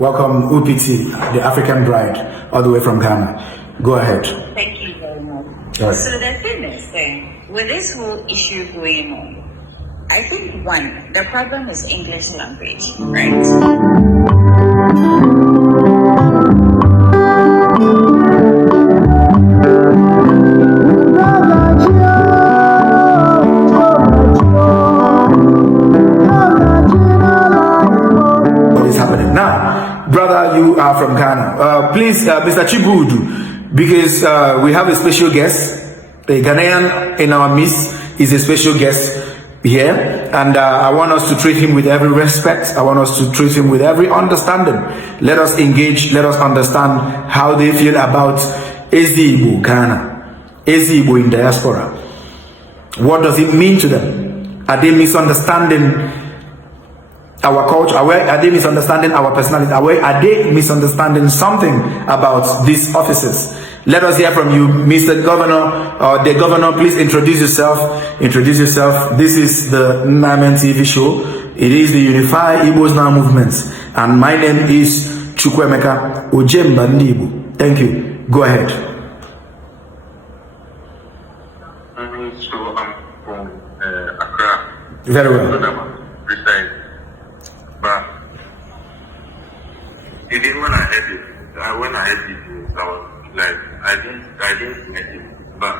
welcome UPT, the African bride, all the way from Ghana. Go ahead. Thank you very much. Right. So the thing is, with this whole issue going on, I think one, the problem is English language, right? Brother, you are from Ghana. Please, Mr. Chibudu, because we have a special guest, a Ghanaian in our midst is a special guest here, and I want us to treat him with every respect. I want us to treat him with every understanding. Let us engage, let us understand how they feel about EZE Ghana, EZE in diaspora. What does it mean to them? Are they misunderstanding our culture? Are they misunderstanding our personality? Are they misunderstanding something about these offices? Let us hear from you, Mr. Governor, or the governor. Please introduce yourself. Introduce yourself. This is the Ghanaian TV show. It is the Unify Igbos Now movement, and my name is Chukwemeka Ojemba Ndibu. Thank you. Go ahead. So I'm from Accra. Very well. But even when I heard it news, I was like, I didn't like it. But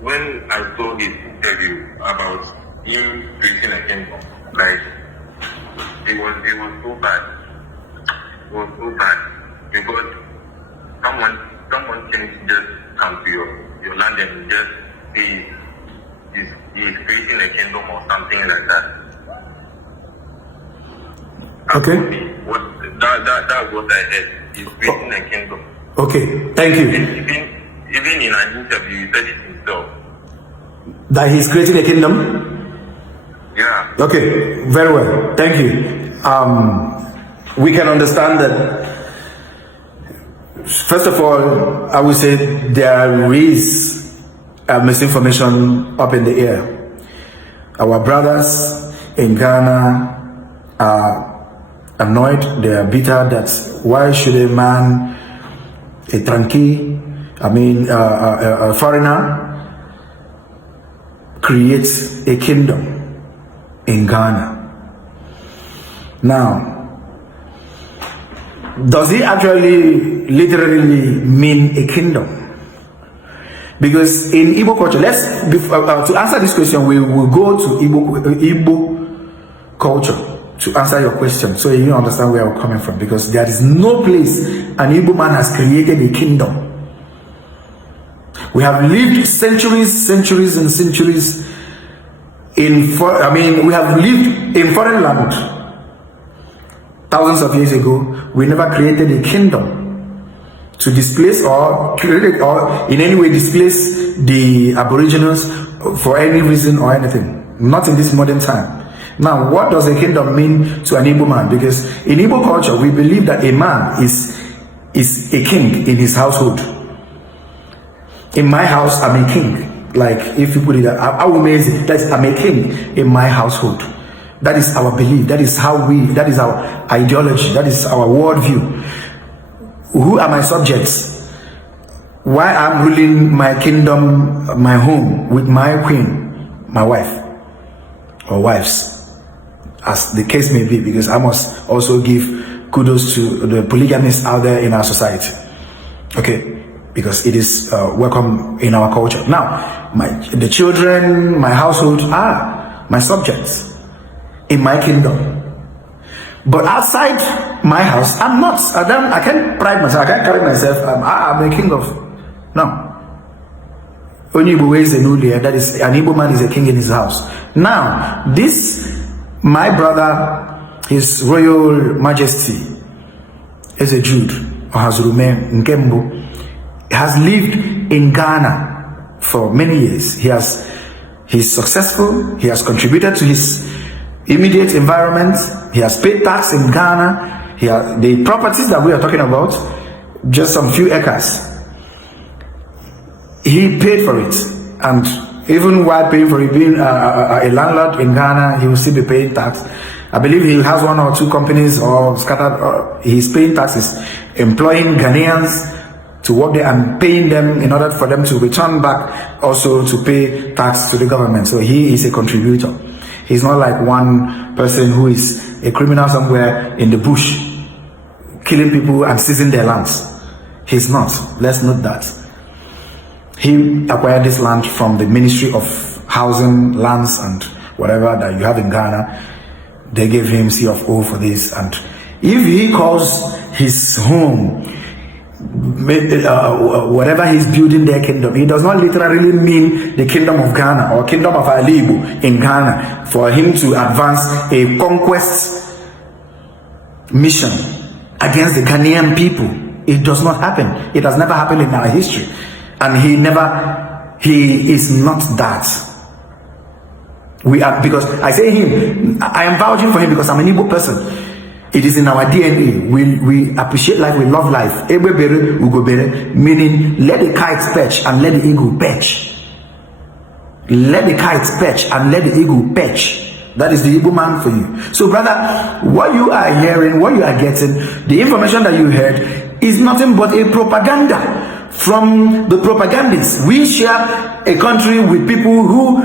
when I saw his interview about him creating a kingdom, like it was so bad. It was so bad because someone can just come to your land and just say he's creating a kingdom or something like that. Okay. That's what I heard. He's creating a kingdom. Okay, thank you. Even in an interview, he said it himself. That he's creating a kingdom? Yeah. Okay, very well. Thank you. We can understand that. First of all, I would say there is misinformation up in the air. Our brothers in Ghana are annoyed, they are bitter that why should a man, a foreigner, create a kingdom in Ghana. Now, does it actually literally mean a kingdom? Because in Igbo culture, to answer this question, we will go to Igbo culture to answer your question, so you understand where we're coming from, because there is no place an Igbo man has created a kingdom. We have lived centuries and centuries we have lived in foreign land. Thousands of years ago, we never created a kingdom to displace or create or in any way displace the Aboriginals for any reason or anything. Not in this modern time. Now, what does a kingdom mean to an Igbo man? Because in Igbo culture, we believe that a man is a king in his household. In my house, I'm a king. Like, if you put it, I'm a king in my household. That is our belief. That is that is our ideology. That is our worldview. Who are my subjects? Why I'm ruling my kingdom, my home, with my queen, my wife, or wives, as the case may be, because I must also give kudos to the polygamists out there in our society. Okay, because it is welcome in our culture. Now, the children, my household are my subjects in my kingdom. But outside my house, I'm not. I can't pride myself. I can't carry myself. I'm a king of. No. Only Igbo is a new leader. That is, an Igbo man is a king in his house. Now, my brother, His Royal Majesty, is a Jude, or has remained Nkembo, has lived in Ghana for many years. He's successful. He has contributed to his immediate environment. He has paid tax in Ghana. The properties that we are talking about, just some few acres, he paid for it. And even while paying for it, being a landlord in Ghana, he will still be paying tax. I believe he has 1 or 2 companies or scattered. He's paying taxes, employing Ghanaians to work there and paying them in order for them to return back also to pay tax to the government. So he is a contributor. He's not like one person who is a criminal somewhere in the bush, killing people and seizing their lands. He's not. Let's note that. He acquired this land from the Ministry of Housing, Lands and whatever that you have in Ghana. They gave him C of O for this. And if he calls his home, whatever he's building their kingdom, he does not literally mean the kingdom of Ghana or kingdom of Igbo in Ghana for him to advance a conquest mission against the Ghanaian people. It does not happen. It has never happened in our history. And he is not that. We are, because I say him, I am vouching for him because I'm an Igbo person. It is in our DNA. We appreciate life, we love life. Meaning, let the kites perch and let the eagle perch. Let the kites perch and let the eagle perch. That is the Igbo man for you. So, brother, what you are hearing, what you are getting, the information that you heard is nothing but a propaganda from the propagandists. We share a country with people who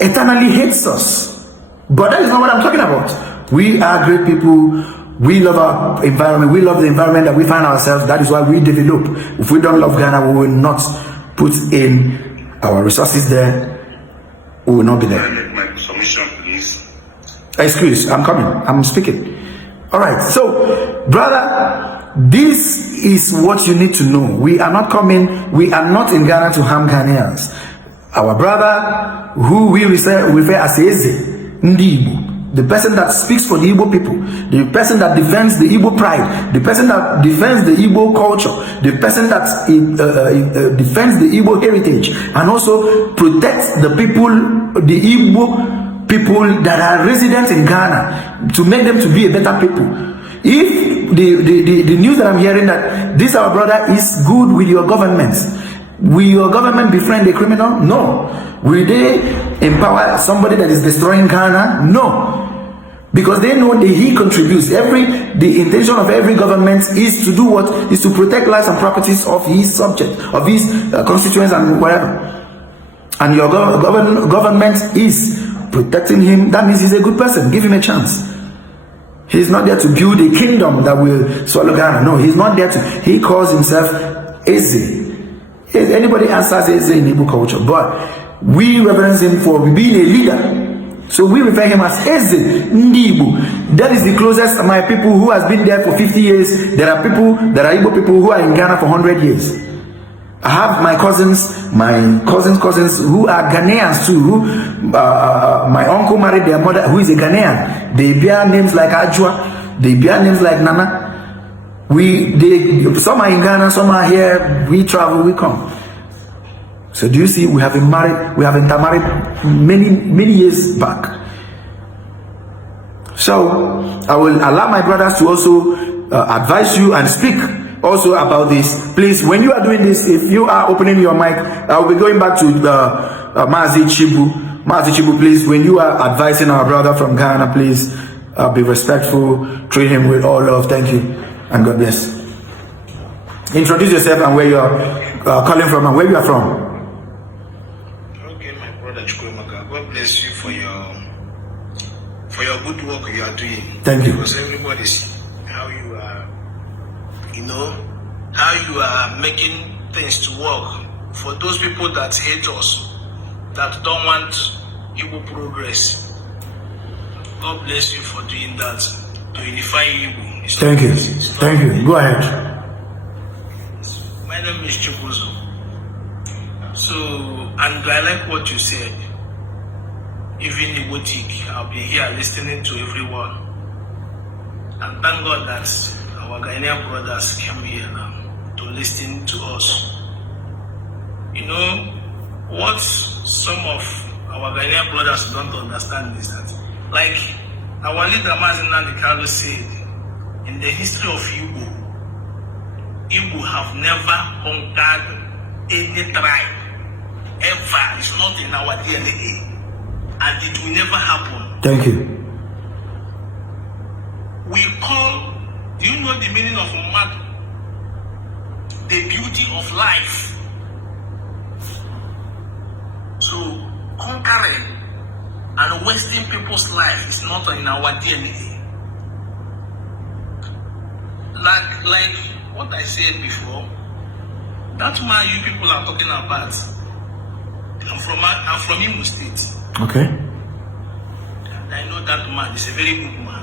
eternally hates us. But that is not what I'm talking about. We are great people. We love our environment. We love the environment that we find ourselves. That is why we develop. If we don't love Ghana, we will not put in our resources there. We will not be there. My submission, please. Excuse, I'm coming. I'm speaking. All right. So, brother, this is what you need to know. We are not coming. We are not in Ghana to harm Ghanaians. Our brother, who we refer as EZE, Igbo, the person that speaks for the Igbo people, the person that defends the Igbo pride, the person that defends the Igbo culture, the person that defends the Igbo heritage, and also protects the people, the Igbo people that are residents in Ghana, to make them to be a better people. If the news that I'm hearing that this our brother is good with your government, will your government befriend a criminal? No. Will they empower somebody that is destroying Ghana? No. Because they know that he contributes. The intention of every government is to do what? Is to protect lives and properties of his subject, of his constituents and whatever. And your government is protecting him. That means he's a good person. Give him a chance. He's not there to build a kingdom that will swallow Ghana. No, he's not there to. He calls himself EZE. Anybody answers EZE in Igbo culture, but we reverence him for being a leader. So we refer him as EZE Igbo. That is the closest. My people who has been there for 50 years. There are Igbo people who are in Ghana for 100 years. I have my cousins who are Ghanaians too. My uncle married their mother, who is a Ghanaian. They bear names like Ajwa. They bear names like Nana. Some are in Ghana, some are here. We travel, we come. So do you see, we have intermarried many years back. So I will allow my brothers to also advise you and speak also about this. Please, when you are doing this, if you are opening your mic, I will be going back to Mazi Chibu. Mazi Chibu, please, when you are advising our brother from Ghana, please be respectful, treat him with all love. Thank you. And God bless. Introduce yourself and where you are calling from and where you are from. Okay, my brother Chukwemaka, God bless you for your good work you are doing. Thank you. Because everybody sees how you are, how you are making things to work for those people that hate us, that don't want Igbo progress. God bless you for doing that, to unify Igbo. Thank you. Thank you. Go ahead. My name is Chukwuzo. So, and I like what you said. Even Igbotic, I've been here listening to everyone. And thank God that our Ghanaian brothers came here now to listen to us. You know, what some of our Ghanaian brothers don't understand is that, like our leader Mazi Nnamdi Kanu said, in the history of Igbo have never conquered any tribe. Ever. It's not in our DNA. and it will never happen. Thank you. We call, do you know the meaning of mad? The beauty of life. So conquering and wasting people's life is not in our DNA. Like what I said before, that man you people are talking about, I'm from Imo State. Okay. And I know that man is a very good man.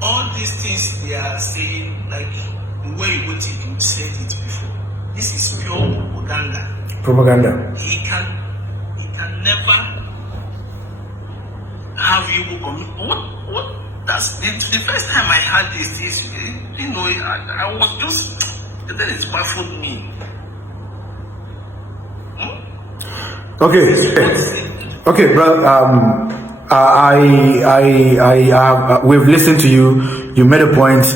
All these things they are saying, like the way you said it before, this is pure propaganda. Propaganda. He can never have you what that's the first time I heard this you know, I was just, then it baffled me. Okay, okay, bro. We've listened to you. You made a point,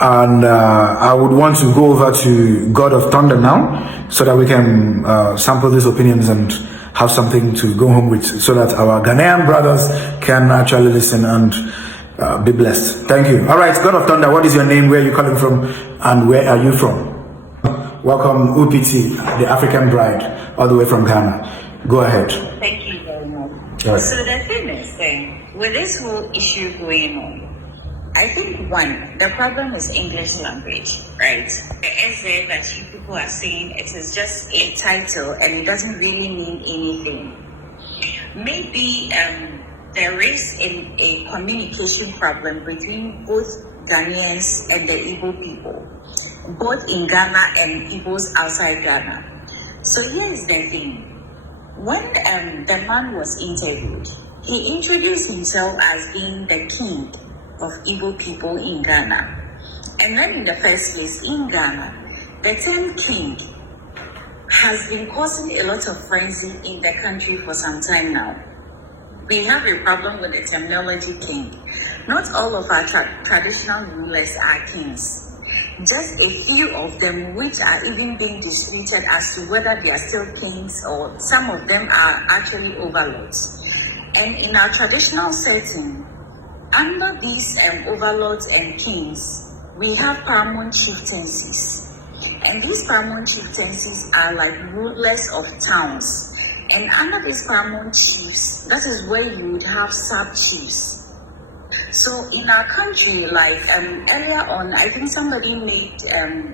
and I would want to go over to God of Thunder now, so that we can sample these opinions and have something to go home with, so that our Ghanaian brothers can actually listen and be blessed. Thank you. All right, God of Thunder. What is your name? Where are you calling from? And where are you from? Welcome, UPT, the African bride, all the way from Ghana. Go ahead. Thank you very much. Right. So the thing is, with this whole issue going on, I think one, the problem is English language, right? The EZE that you people are saying, it is just a title and it doesn't really mean anything. Maybe there is a communication problem between both Ghanaians and the Igbo people, both in Ghana and Igbos outside Ghana. So here is the thing. When the man was interviewed, he introduced himself as being the king of Igbo people in Ghana. And then in the first place, in Ghana, the term king has been causing a lot of frenzy in the country for some time now. We have a problem with the terminology king. Not all of our traditional rulers are kings. Just a few of them which are even being disputed as to whether they are still kings or some of them are actually overlords. And in our traditional setting, under these overlords and kings, we have paramount chieftaincies. And these paramount chieftaincies are like rulers of towns. And under these paramount chiefs, that is where you would have sub-chiefs. So in our country, like earlier on, I think somebody made,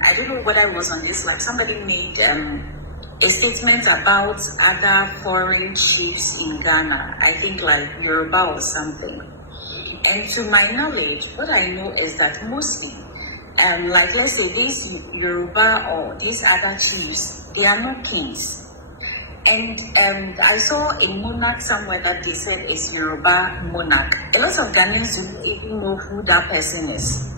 I don't know whether it was on this, like somebody made a statement about other foreign chiefs in Ghana, I think like Yoruba or something. And to my knowledge, what I know is that mostly, like let's say these Yoruba or these other chiefs, they are not kings. And I saw a monarch somewhere that they said is Yoruba monarch. A lot of Ghanaians don't even know who that person is.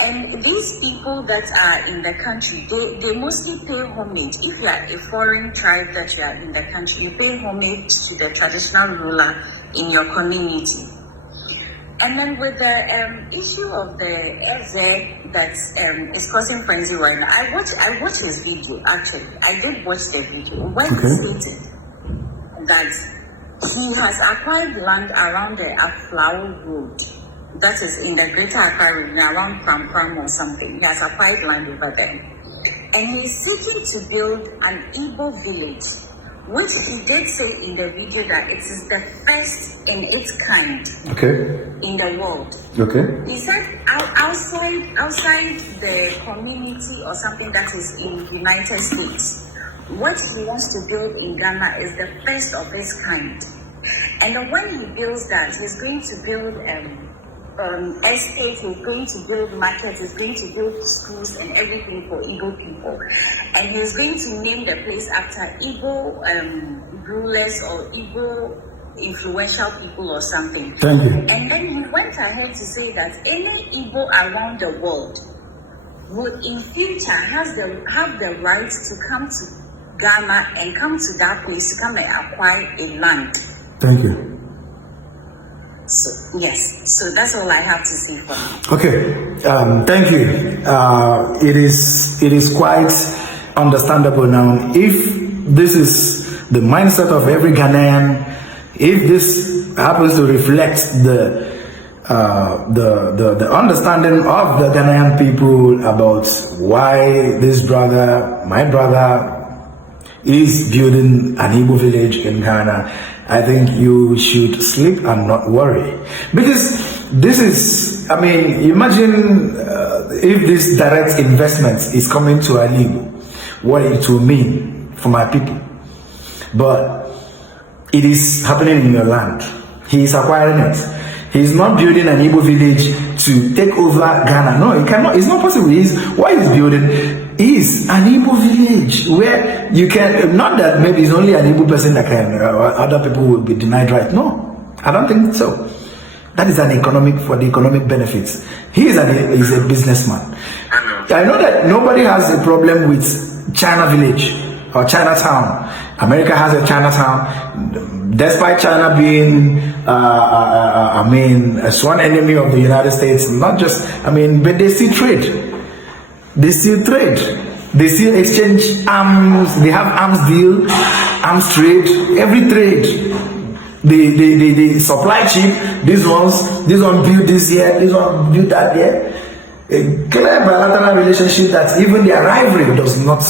And these people that are in the country, they mostly pay homage. If you are a foreign tribe that you are in the country, you pay homage to the traditional ruler in your community. And then with the issue of the EZE that is causing frenzy right now, I watched his video actually. I did watch the video when he stated that he has acquired land around the Aflao Road, that is in the Greater Accra region, around Pram or something. He has acquired land over there, and he's seeking to build an Igbo village, which he did say in the video that it is the first in its kind in the world. He said outside the community or something that is in the United States, what he wants to build in Ghana is the first of its kind. And then when he builds that, he's going to build estate, he's going to build markets, he's going to build schools and everything for Igbo people. And he's going to name the place after Igbo rulers or Igbo influential people or something. Thank you. And then he went ahead to say that any Igbo around the world would in future have the right to come to Ghana and come to that place to come and acquire a land. Thank you. So, yes, so that's all I have to say for now. Okay, thank you. It is quite understandable now. If this is the mindset of every Ghanaian. If this happens to reflect the understanding of the Ghanaian people about why this brother, my brother, is building an Igbo village in Ghana, I think you should sleep and not worry. Because this is, I mean, imagine if this direct investment is coming to an Igbo, what it will mean for my people. But it is happening in your land. He is acquiring it. He is not building an Igbo village to take over Ghana. No, he cannot. It's not possible. What he's building is an Igbo village where you can, not that maybe it's only an Igbo person that can, other people will be denied right. No, I don't think so. That is an economic, for the economic benefits. He is a businessman. I know that nobody has a problem with China village or Chinatown. America has a Chinatown, despite China being, a sworn enemy of the United States. Not just, but they still trade. They still trade. They still exchange arms. They have arms deal, arms trade, every trade. They supply cheap. This one build this here, this one build that here. A clear bilateral relationship that even their rivalry does not.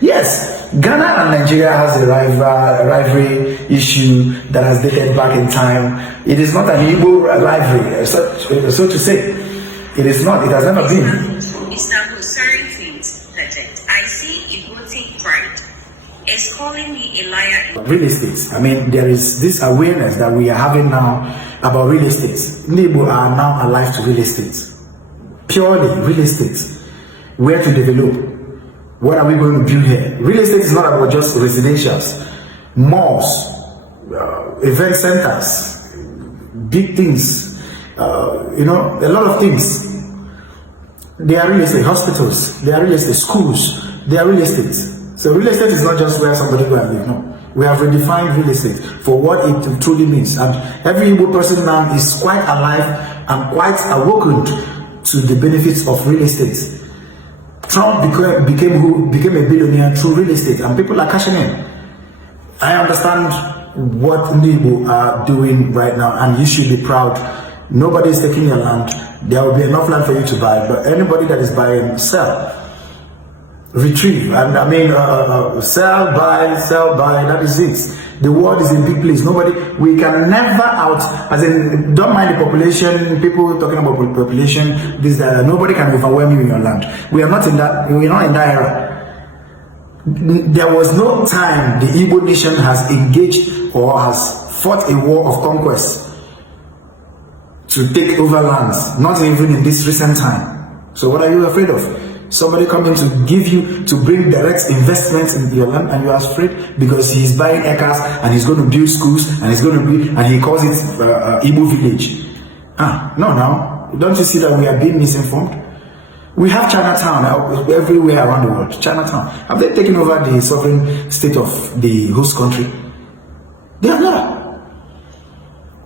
Yes, Ghana and Nigeria has a rivalry issue that has dated back in time. It is not an Igbo rivalry, so to say. It is not. It has never been. Mr. Sorry to interject. I see Igbo pride is calling me a liar. Real estate. There is this awareness that we are having now about real estate. Igbo are now alive to real estate. Purely real estate. Where to develop. What are we going to build here? Real estate is not about just residentials, malls, event centers, big things, a lot of things. They are real estate. Hospitals, they are real estate. Schools, they are real estate. So real estate is not just where somebody go and live. No, we have redefined real estate for what it truly means. And every Igbo person now is quite alive and quite awakened to the benefits of real estate. Trump became a billionaire through real estate, and people are cashing in. I understand what Igbo are doing right now, and you should be proud. Nobody is taking your land. There will be enough land for you to buy, but anybody that is buying, sell, retrieve, and sell, buy, that is it. The world is a big place. We can never don't mind the population, people talking about population, nobody can overwhelm you in your land. We are not in that era. There was no time the Igbo nation has engaged or has fought a war of conquest to take over lands, not even in this recent time. So what are you afraid of? Somebody coming to give you, to bring direct investments in your land, and you are afraid because he's buying acres and he's going to build schools and he calls it Igbo village. No, don't you see that we are being misinformed? We have Chinatown everywhere around the world. Chinatown. Have they taken over the sovereign state of the host country? They have not.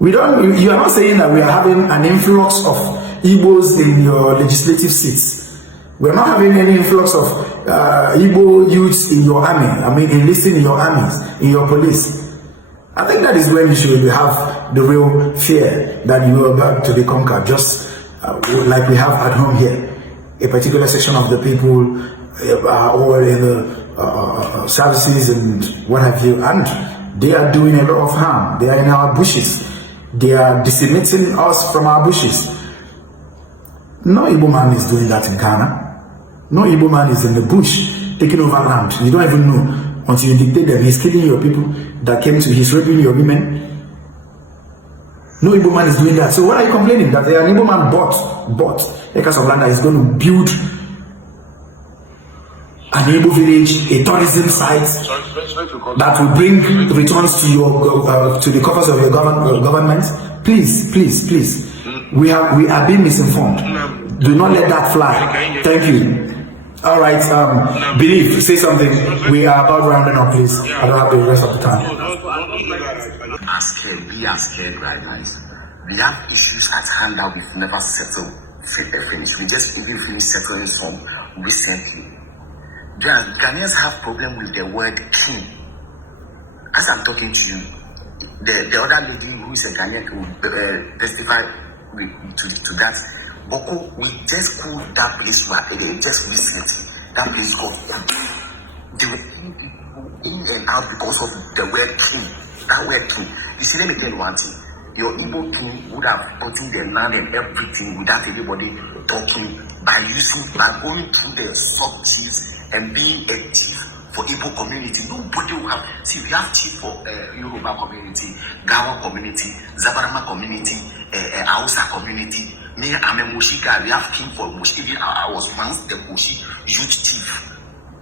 You are not saying that we are having an influx of Igbos in your legislative seats. We're not having any influx of Igbo youths in your army. Enlisting in your armies, in your police. I think that is when you should have the real fear that you are about to be conquered, just like we have at home here. A particular section of the people are all in the services and what have you, and they are doing a lot of harm. They are in our bushes. They are decimating us from our bushes. No Igbo man is doing that in Ghana. No Igbo man is in the bush taking over land. You don't even know until you dictate them. He's killing your people that came to, he's raping your women. No Igbo man is doing that. So what are you complaining? That an Igbo man bought acres of land that is going to build an Igbo village, a tourism site that will bring returns to your to the coffers of your government. Please. We are being misinformed. Do not let that fly. Thank you. All right, Believe, say something. We are about rounding up, please. I don't have the rest of the time. We are scared, right, guys? We have issues at hand that we've never settled. Finish. We just even finished settling some recently. Ghanaians have problem with the word king. as I'm talking to you, the other lady who is a Ghanaian who testify to that. Boko, we just called that place just recently. That place got cooked. They were killing people in and out because of the word king. That word king. You see, let me tell you one thing. Your Igbo king would have gotten the land and everything without anybody talking by going through the sub chiefs and being a chief for Igbo community. Nobody will have. See, we have chief for Yoruba community, Gawa community, Zabarama community, Hausa community. Me, I'm a Moshi guy. We have king for Moshi. Even I was once the Moshi youth chief.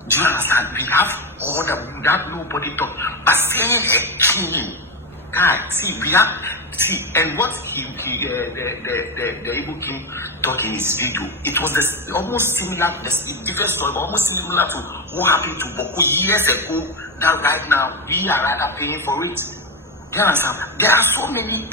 Do you understand? We have all that without nobody talk. But saying a king, guy, see, we have. See, and what the Igbo king taught in his video, it was almost similar, different story, but almost similar to what happened to Boko years ago. That right now we are rather paying for it. Do you understand? There are so many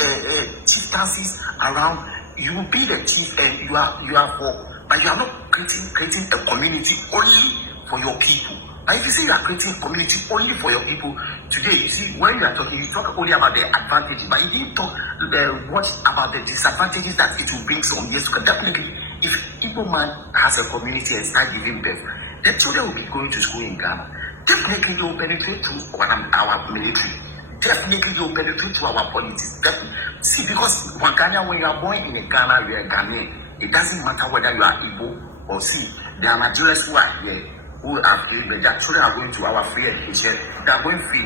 chieftaincies around. You will be the chief and you are for, but you are not creating a community only for your people. And if you say you are creating a community only for your people, today, you see, when you are talking, you talk only about the advantages, but you didn't talk what about the disadvantages that it will bring some years. Definitely, if Igbo man has a community and start giving birth, the children will be going to school in Ghana. Definitely, they will penetrate through our military. Definitely, they will penetrate through our politics. Definitely. See, because when you are born in Ghana, you are Ghanaian. It doesn't matter whether you are Igbo or see. There are Nigerians who are here. Who are free, but their children are going to our free education. They are going free.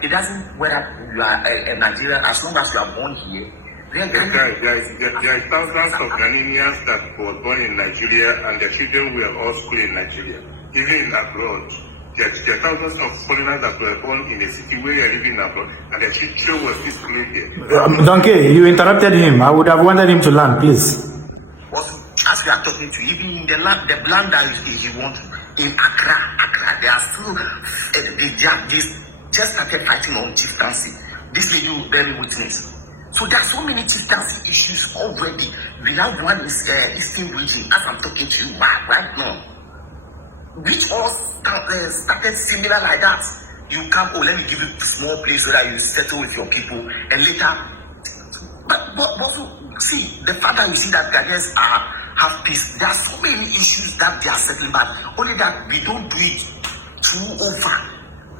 It doesn't whether you are a Nigerian, as long as you are born here. There are thousands of Ghanaians that were born in Nigeria and their children were all schooled in Nigeria. Even in abroad, there are thousands of foreigners that were born in a city where you are living abroad and their children were still schooling here. Donkey, you interrupted him. I would have wanted him to land, please. As we are talking to you, even in the land that you want to. In Accra, they are still, they just started fighting on chieftaincy. This lady will bear witness. So there are so many chieftaincy issues already. We have one in Eastern region, as I'm talking to you right now, which all started similar like that. You come, let me give you a small place so that you settle with your people, and later, but also, see, the fact that you see that Ghanaians have peace. There are so many issues that they are settling, but only that we don't do it too over.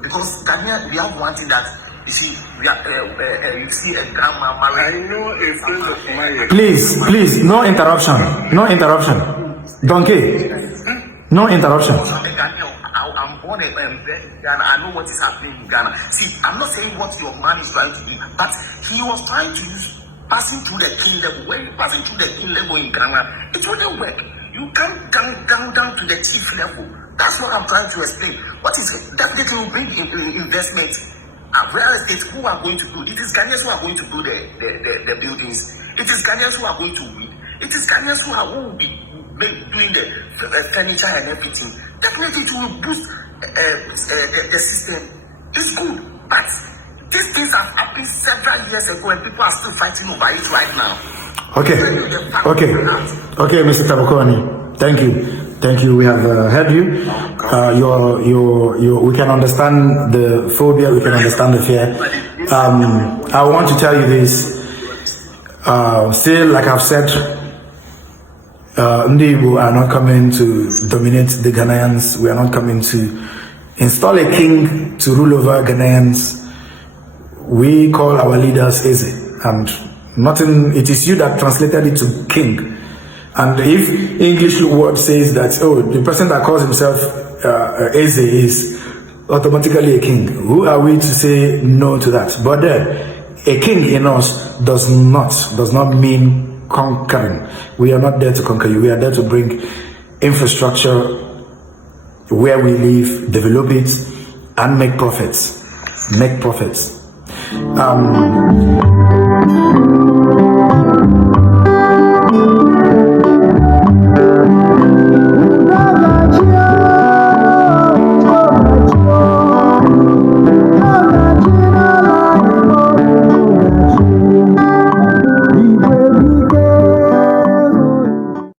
Because Ghanaian, we have one thing that you see, you see a grandma married. I know a friend of mine. Please, no interruption. No interruption. Donkey, no interruption. I'm born in Ghana. I know what is happening in Ghana. See, I'm not saying what your man is trying to do, but he was trying to use passing through the king level. When you're passing through the king level in Ghana, it wouldn't work. You can't down to the chief level. That's what I'm trying to explain. What is it? Definitely will bring investment. Real estate, who are going to do? It is Ghanaians who are going to do the buildings. It is Ghanaians who are going to win. It is Ghanaians who will be doing the furniture and everything. Definitely it will boost the system. It's good, but these things have happened several years ago and people are still fighting over it right now. Okay, Mr. Tabokoni. Thank you. We have heard you. We can understand the phobia. We can understand the fear. I want to tell you this. Still, like I've said, Igbo are not coming to dominate the Ghanaians. We are not coming to install a king to rule over Ghanaians. We call our leaders EZE, and nothing. It is you that translated it to king. And if English word says that, the person that calls himself EZE is automatically a king, who are we to say no to that? But a king in us does not mean conquering. We are not there to conquer you. We are there to bring infrastructure where we live, develop it, and make profits. Make profits.